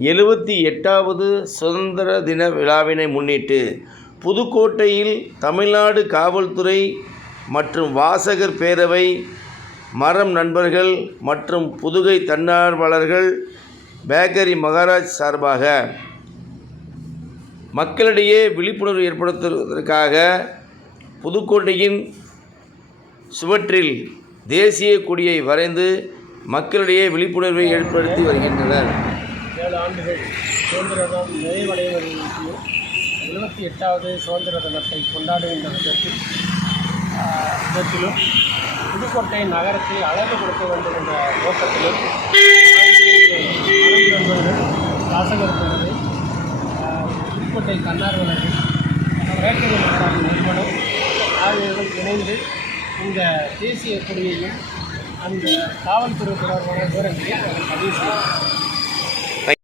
78வது சுதந்திர தின விழாவினை முன்னிட்டு புதுக்கோட்டையில் தமிழ்நாடு காவல்துறை மற்றும் வாசகர் பேரவை, மரம் நண்பர்கள் மற்றும் புதுகை தன்னார்வலர்கள் பேக்கரி மகாராஜ் சார்பாக மக்களிடையே விழிப்புணர்வு ஏற்படுத்துவதற்காக புதுக்கோட்டையின் சுவற்றில் தேசிய கொடியை வரைந்து மக்களிடையே விழிப்புணர்வை ஏற்படுத்தி வருகின்றனர். 7 ஆண்டுகள் சுதந்திரம் நிறைவடைவதற்கு 78வது சுதந்திர தினத்தை கொண்டாடுகின்ற விதத்திலும் புதுக்கோட்டை நகரத்தை அழகு கொடுக்க வேண்டும் என்ற நோக்கத்திலும் வாசகர் பேரவை, புதுக்கோட்டை தன்னார்வலர்கள், பேக்கரி மகாராஜ் நிறுவனம் ஆகியோர்கள் இணைந்து இந்த தேசிய கொடியையும் அந்த காவல்துறை தொடர்பான விவரங்களை பதிவு செய்யும்.